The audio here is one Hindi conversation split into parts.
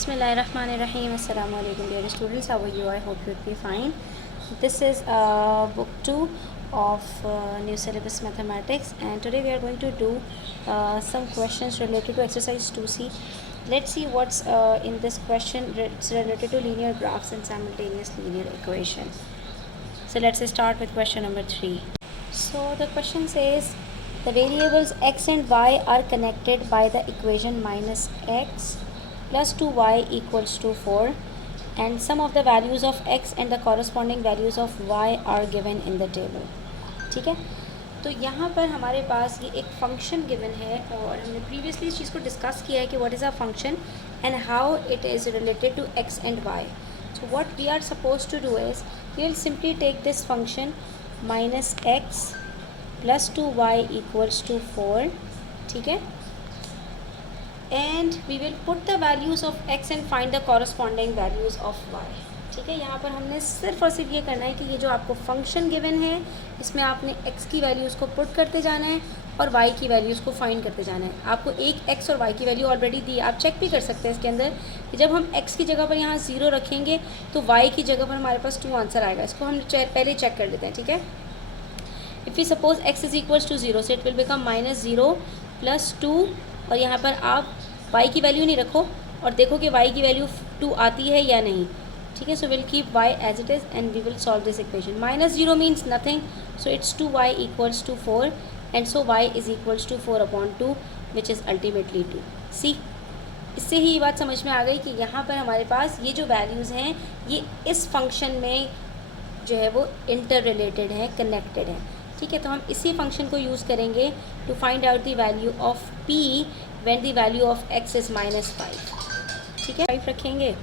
Bismillahirrahmanirrahim. Assalamu alaikum dear students. How are you? I hope you'd be fine. This is book 2 of new syllabus mathematics, and today we are going to do some questions related to exercise 2C. Let's see what's in this question. It's related to linear graphs and simultaneous linear equation. So let's start with question number 3. So the question says the variables x and y are connected by the equation minus x plus 2y equals to 4 and some of the values of x and the corresponding values of y are given in the table. ठीक है, तो यहाँ पर हमारे पास ये एक फंक्शन गिवन है और हमने प्रीवियसली इस चीज़ को डिस्कस किया है कि what is a function and how it is related to X and Y. So what we are supposed to do is we will simply take this function minus x plus 2y equals to 4, ठीक है, and we will put the values of x and find the corresponding values of y. ठीक है, यहाँ पर हमने सिर्फ और सिर्फ ये करना है कि ये जो आपको फंक्शन गिवन है इसमें आपने x की वैल्यूज़ को पुट करते जाना है और y की वैल्यूज़ को फाइंड करते जाना है. आपको एक x और y की वैल्यू ऑलरेडी दी, आप चेक भी कर सकते हैं इसके अंदर कि जब हम x की जगह पर यहाँ 0 रखेंगे तो y की जगह पर हमारे पास 2 आंसर आएगा. इसको हम पहले चेक कर लेते हैं. ठीक है, if we suppose x is equals to 0 so it will become -0 + 2 और यहाँ पर आप y की वैल्यू नहीं रखो और देखो कि y की वैल्यू 2 आती है या नहीं. ठीक है, so will keep y as it is and we will solve this equation. -0 means nothing, so it's 2y equals to 4 and so y is equals to 4/2 which is ultimately 2. See, इससे ही ये बात समझ में आ गई कि यहाँ पर हमारे पास ये जो वैल्यूज़ हैं ये इस फंक्शन में जो है वो इंटर रिलेटेड हैं, कनेक्टेड हैं. ठीक है, तो हम इसी फंक्शन को यूज़ करेंगे to find out the value of p when the value of x is -5. ठीक है, 5 रखेंगे.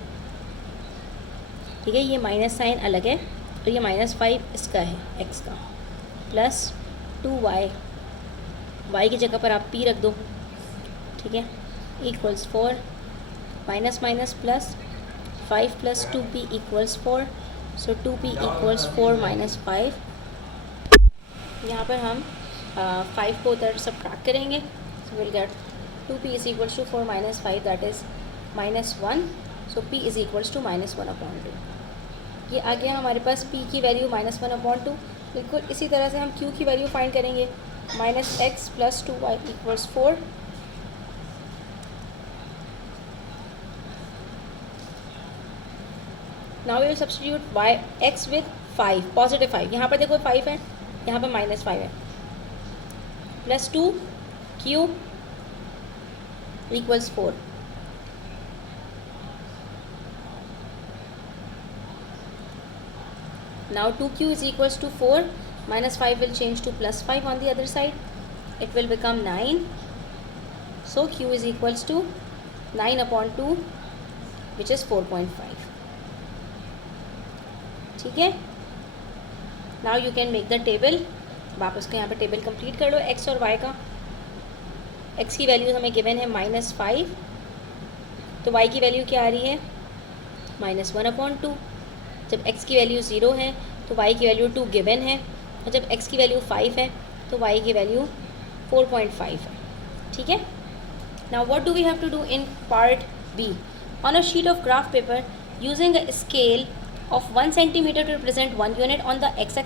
ठीक है, ये माइनस साइन अलग है और ये -5 इसका है x का, प्लस 2y, y की जगह पर आप p रख दो. ठीक है, equals 4 minus minus plus 5 + 2p equals 4. सो 2p इक्वल्स 4 - 5. यहाँ पर हम 5 को उधर सब्ट्रैक्ट करेंगे. So will get 2p is equals to 4 - 5 that is -1. So p is equals to -1/2. ये आ गया हमारे पास p की वैल्यू -1/2. बिल्कुल इसी तरह से हम q की वैल्यू फाइंड करेंगे. -x + 2y equals 4. Now we will substitute y x with 5, positive 5. यहाँ पर देखो 5 है, यहाँ पर -5 है, plus 2 q equals 4. Now 2q is equals to 4 minus 5 will change to +5 on the other side. It will become 9. So q is equals to 9/2 which is 4.5. ठीक है, now you can make the table. वापस को यहाँ पर टेबल कंप्लीट कर लो x और y का. x की वैल्यू हमें गिवन है -5, तो y की वैल्यू क्या आ रही है -1/2. जब x की वैल्यू 0 है तो y की वैल्यू 2 गिवन है और जब x की वैल्यू 5 है तो y की वैल्यू 4.5 है. ठीक है, now what do we have to do in part B. On a sheet of graph paper using a scale of 1 centimetre to represent 1 unit on the x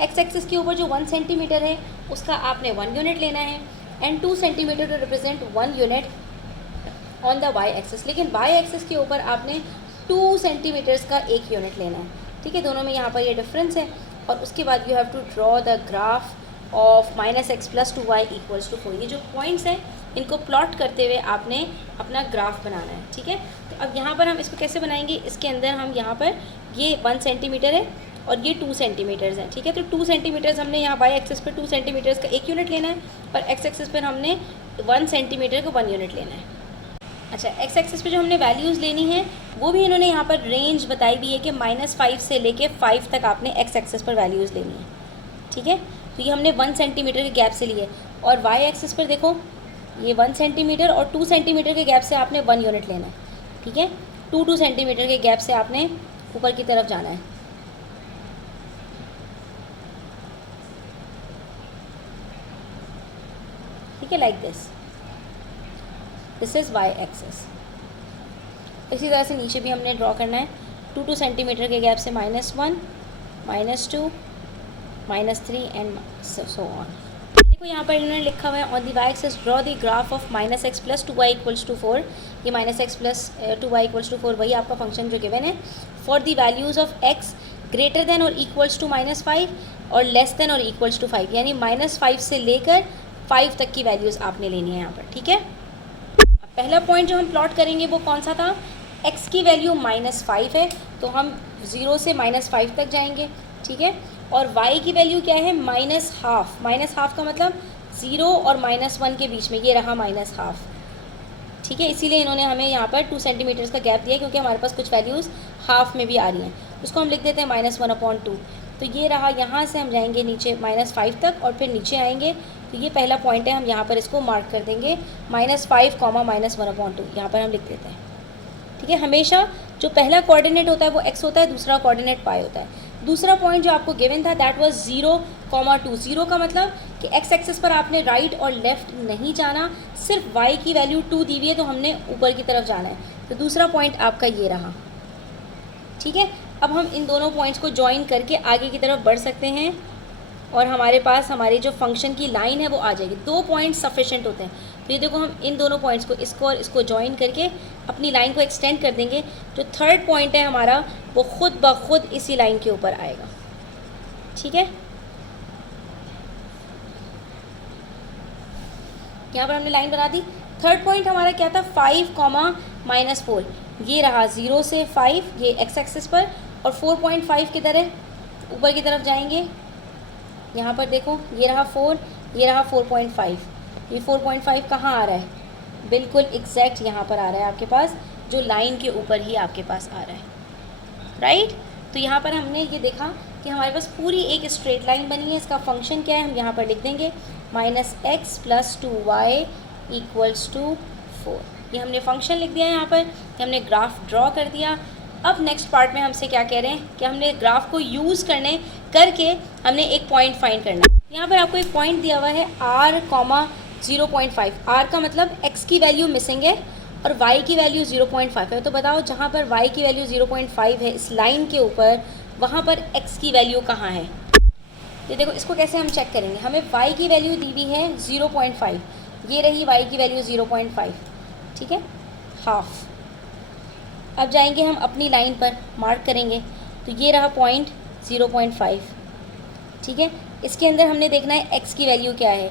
axis के ऊपर जो 1 सेंटीमीटर है उसका आपने 1 यूनिट लेना है and 2 centimetre to represent 1 unit on the y axis. लेकिन y एक्सिस के ऊपर आपने 2 सेंटीमीटर्स का 1 यूनिट लेना है. ठीक है, दोनों में यहाँ पर ये डिफरेंस है. और उसके बाद you have to draw the graph of -x + 2y equals to 4. ये जो पॉइंट्स हैं इनको प्लॉट करते हुए आपने अपना ग्राफ बनाना है. ठीक है, तो अब यहाँ पर हम इसको कैसे बनाएंगे, इसके अंदर हम यहाँ पर ये 1 सेंटीमीटर है और ये 2 सेंटीमीटर्स हैं. ठीक है, तो 2 सेंटीमीटर्स हमने यहाँ y एक्सिस पर 2 सेंटीमीटर्स का 1 यूनिट लेना है और x एक्सिस पर हमने 1 सेंटीमीटर का 1 यूनिट लेना है. अच्छा, x एक्सिस पे जो हमने वैल्यूज़ लेनी है वो भी इन्होंने यहाँ पर रेंज बताई भी है कि -5 से लेके 5 तक आपने x एक्सिस पर वैल्यूज़ लेनी है. ठीक है, तो ये हमने 1 सेंटीमीटर के गैप से लिए और y एक्सिस पर देखो ये 1 सेंटीमीटर और 2 सेंटीमीटर के गैप से आपने 1 यूनिट लेना है. ठीक है, 2 सेंटीमीटर के गैप से आपने ऊपर की तरफ जाना है. ठीक है, like this. This is y axis. इसी तरह से नीचे भी हमने ड्रॉ करना है 2 सेंटीमीटर के गैप से -1, -2, -3 एंड सो ऑन। देखो यहाँ पर इन्होंने लिखा हुआ है on the Y axis draw the graph of -x + 2y = 4। ये -x + 2y = 4 वही आपका फंक्शन जो गिवन है for the values of x greater than और इक्वल्स टू -5 और लेस देन और इक्वल्स टू 5, यानी -5 से लेकर 5 तक की वैल्यूज़ आपने लेनी है यहाँ पर, ठीक है। अब पहला पॉइंट जो हम प्लॉट करेंगे वो कौन सा था, x की वैल्यू -5 है तो हम 0 से -5 तक जाएंगे, ठीक है। और y की वैल्यू क्या है, -12 का मतलब 0 और -1 के बीच में, ये रहा -12, ठीक है। इसीलिए इन्होंने हमें यहाँ पर 2 सेंटीमीटर्स का गैप दिया क्योंकि हमारे पास कुछ वैल्यूज़ हाफ में भी आ रही हैं। उसको हम लिख देते हैं -1/2। तो ये रहा, यहाँ से हम जाएंगे नीचे -5 तक और फिर नीचे आएंगे। तो ये पहला पॉइंट है, हम यहाँ पर इसको मार्क कर देंगे -5, -1/2, यहाँ पर हम लिख देते हैं, ठीक है। हमेशा जो पहला कोऑर्डिनेट होता है वो x होता है, दूसरा कोऑर्डिनेट y होता है। दूसरा पॉइंट जो आपको गिवन था दैट वाज 0,2। 0 का मतलब कि x एक्सिस पर आपने राइट और लेफ़्ट नहीं जाना, सिर्फ y की वैल्यू 2 दी हुई है तो हमने ऊपर की तरफ जाना है। तो दूसरा पॉइंट आपका ये रहा, ठीक है। अब हम इन दोनों पॉइंट्स को ज्वाइन करके आगे की तरफ बढ़ सकते हैं और हमारे पास हमारी जो फंक्शन की लाइन है वो आ जाएगी। 2 पॉइंट्स सफिशेंट होते हैं। तो ये देखो, हम इन दोनों पॉइंट्स को, इसको और इसको ज्वाइन करके अपनी लाइन को एक्सटेंड कर देंगे। जो थर्ड पॉइंट है हमारा वो खुद ब खुद इसी लाइन के ऊपर आएगा, ठीक है। यहाँ पर हमने लाइन बना दी। थर्ड पॉइंट हमारा क्या था, 5, -4। ये रहा 0 से 5, ये x एक्सिस पर, और 4.5 किधर है, ऊपर की तरफ जाएंगे। यहाँ पर देखो, ये रहा 4, ये रहा 4.5। ये 4.5 कहाँ आ रहा है, बिल्कुल एग्जैक्ट यहाँ पर आ रहा है आपके पास, जो लाइन के ऊपर ही आपके पास आ रहा है, राइट। तो यहाँ पर हमने ये देखा कि हमारे पास पूरी एक स्ट्रेट लाइन बनी है। इसका फंक्शन क्या है, हम यहाँ पर लिख देंगे -x + 2y = 4। ये हमने फंक्शन लिख दिया है यहाँ पर, कि हमने ग्राफ ड्रॉ कर दिया। अब नेक्स्ट पार्ट में हमसे क्या कह रहे हैं कि हमने ग्राफ को यूज़ करके हमने एक पॉइंट फाइंड करना है। यहाँ पर आपको एक पॉइंट दिया हुआ है r, 0.5। r का मतलब x की वैल्यू मिसिंग है और y की वैल्यू 0.5 है। तो बताओ, जहाँ पर y की वैल्यू 0.5 है इस लाइन के ऊपर, वहाँ पर x की वैल्यू कहाँ है। तो देखो, इसको कैसे हम चेक करेंगे। हमें y की वैल्यू दी हुई है 0.5, ये रही y की वैल्यू 0.5, ठीक है, हाफ। अब जाएंगे हम अपनी लाइन पर, मार्क करेंगे। तो ये रहा पॉइंट 0.5, ठीक है। इसके अंदर हमने देखना है x की वैल्यू क्या है।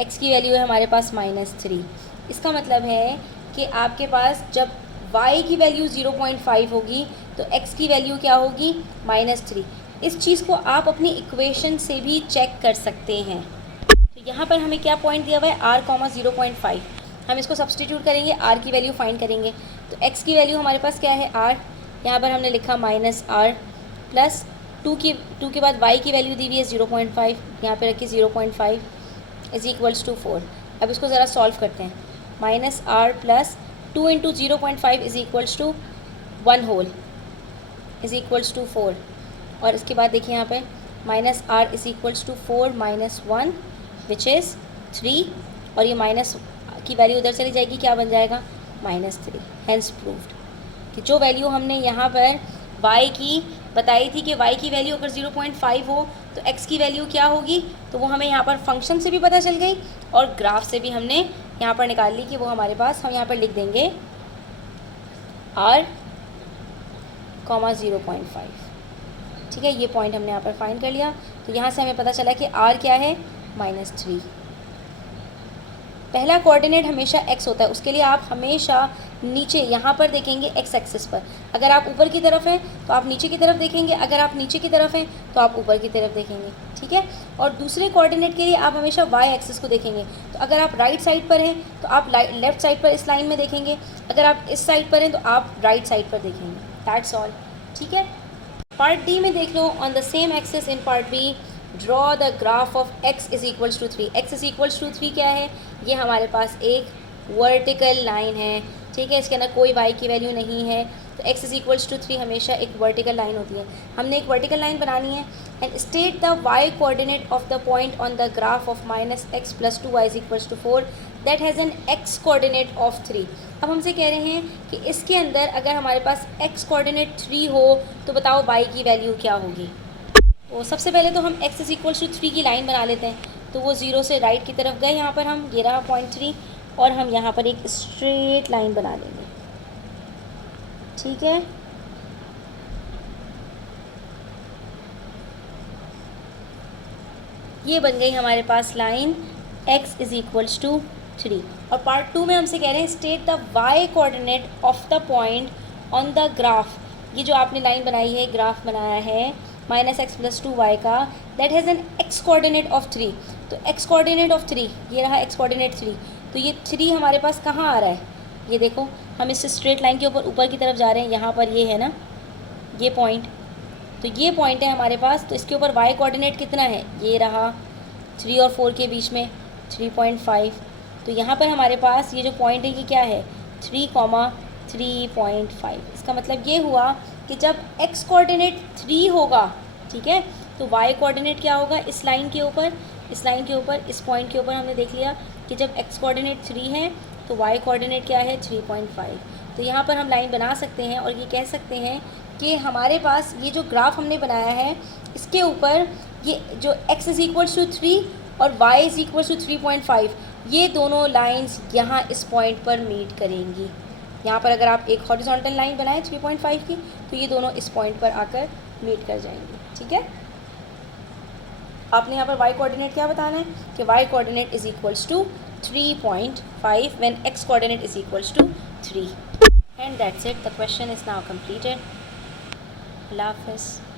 x की वैल्यू है हमारे पास -3। इसका मतलब है कि आपके पास जब y की वैल्यू 0.5 होगी तो x की वैल्यू क्या होगी, -3। इस चीज़ को आप अपनी इक्वेशन से भी चेक कर सकते हैं। तो यहाँ पर हमें क्या पॉइंट दिया हुआ है, r, 0.5। हम इसको सब्सटीट्यूट करेंगे, r की वैल्यू फाइंड करेंगे। तो x की वैल्यू हमारे पास क्या है, r। यहाँ पर हमने लिखा -r प्लस 2 के बाद y की वैल्यू दी हुई है 0.5, यहाँ पे रखी 0.5 = 4। अब इसको ज़रा सॉल्व करते हैं। -r plus 2 × 0.5 = 1 whole = 4। और इसके बाद देखिए यहाँ पे -r = 4 - 1 विच इज़ 3, और ये माइनस की वैल्यू उधर चली जाएगी, क्या बन जाएगा, -3। हेंस प्रूव्ड कि जो वैल्यू हमने यहाँ पर y की बताई थी कि y की वैल्यू अगर 0.5 हो तो x की वैल्यू क्या होगी, तो वो हमें यहाँ पर फंक्शन से भी पता चल गई और ग्राफ से भी हमने यहाँ पर निकाल ली कि वो हमारे पास, हम यहाँ पर लिख देंगे r, 0.5, ठीक है। ये पॉइंट हमने यहाँ पर फाइंड कर लिया। तो यहाँ से हमें पता चला कि r क्या है, -3। पहला कोऑर्डिनेट हमेशा x होता है, उसके लिए आप हमेशा नीचे यहाँ पर देखेंगे x एक्सिस पर। अगर आप ऊपर की तरफ हैं तो आप नीचे की तरफ देखेंगे, अगर आप नीचे की तरफ हैं तो आप ऊपर की तरफ देखेंगे, ठीक है। और दूसरे कोऑर्डिनेट के लिए आप हमेशा y एक्सिस को देखेंगे। तो अगर आप राइट साइड पर हैं तो आप लेफ़्ट साइड पर इस लाइन में देखेंगे, अगर आप इस साइड पर हैं तो आप राइट साइड पर देखेंगे। दैट्स ऑल, ठीक है। पार्ट डी में देख लो, on the same axis in part B draw the graph of x = 3। x = 3 क्या है, ये हमारे पास एक वर्टिकल लाइन है, ठीक है। इसके अंदर कोई y की वैल्यू नहीं है। तो x = 3 हमेशा एक वर्टिकल लाइन होती है। हमने एक वर्टिकल लाइन बनानी है। And state the y coordinate of the point on the graph of -x + 2y = 4 that has an x coordinate of 3। अब हमसे कह रहे हैं कि इसके अंदर अगर हमारे पास एक्स कोऑर्डिनेट 3 हो तो बताओ y की वैल्यू क्या होगी। तो सबसे पहले तो हम x इज इक्वल्स टू 3 की लाइन बना लेते हैं। तो वो 0 से राइट की तरफ गए, यहाँ पर हम ये रहा 0.3 और हम यहाँ पर एक स्ट्रेट लाइन बना लेंगे, ठीक है। ये बन गई हमारे पास line x is equals to 3। और पार्ट 2 में हमसे कह रहे हैं state the y coordinate of the point on the graph. ये जो आपने लाइन बनाई है, ग्राफ बनाया है -x+2y का, that has an x coordinate of 3। तो x कोऑर्डिनेट ऑफ 3, ये रहा x कोऑर्डिनेट 3। तो ये 3 हमारे पास कहाँ आ रहा है, ये देखो हम इस स्ट्रेट लाइन के ऊपर की तरफ जा रहे हैं, यहाँ पर ये है ना ये पॉइंट, तो ये पॉइंट है हमारे पास। तो इसके ऊपर y कोऑर्डिनेट कितना है, ये रहा 3 और 4 के बीच में 3.5। तो यहाँ पर हमारे पास ये जो पॉइंट है ये क्या है 3,3.5। इसका मतलब ये हुआ कि जब x कोऑर्डिनेट 3 होगा, ठीक है, तो y कोऑर्डिनेट क्या होगा, इस लाइन के ऊपर, इस लाइन के ऊपर, इस पॉइंट के ऊपर हमने देख लिया कि जब x कोऑर्डिनेट 3 है तो y कोऑर्डिनेट क्या है 3.5। तो यहाँ पर हम लाइन बना सकते हैं और ये कह सकते हैं कि हमारे पास ये जो ग्राफ हमने बनाया है इसके ऊपर ये जो x इज इक्वल्स टू 3 और y इज इक्वल्स टू 3.5, ये दोनों लाइंस यहाँ इस पॉइंट पर मीट करेंगी। यहाँ पर अगर आप एक हॉरिजॉन्टल लाइन बनाएं 3.5 की तो ये दोनों इस पॉइंट पर आकर मीट कर जाएंगी, ठीक है। आपने यहाँ पर y कोऑर्डिनेट क्या बताना है कि y coordinate is equals to 3.5 when x coordinate is equals to 3 and that's it, the question is now completed. अल्लाह हाफ़िज़।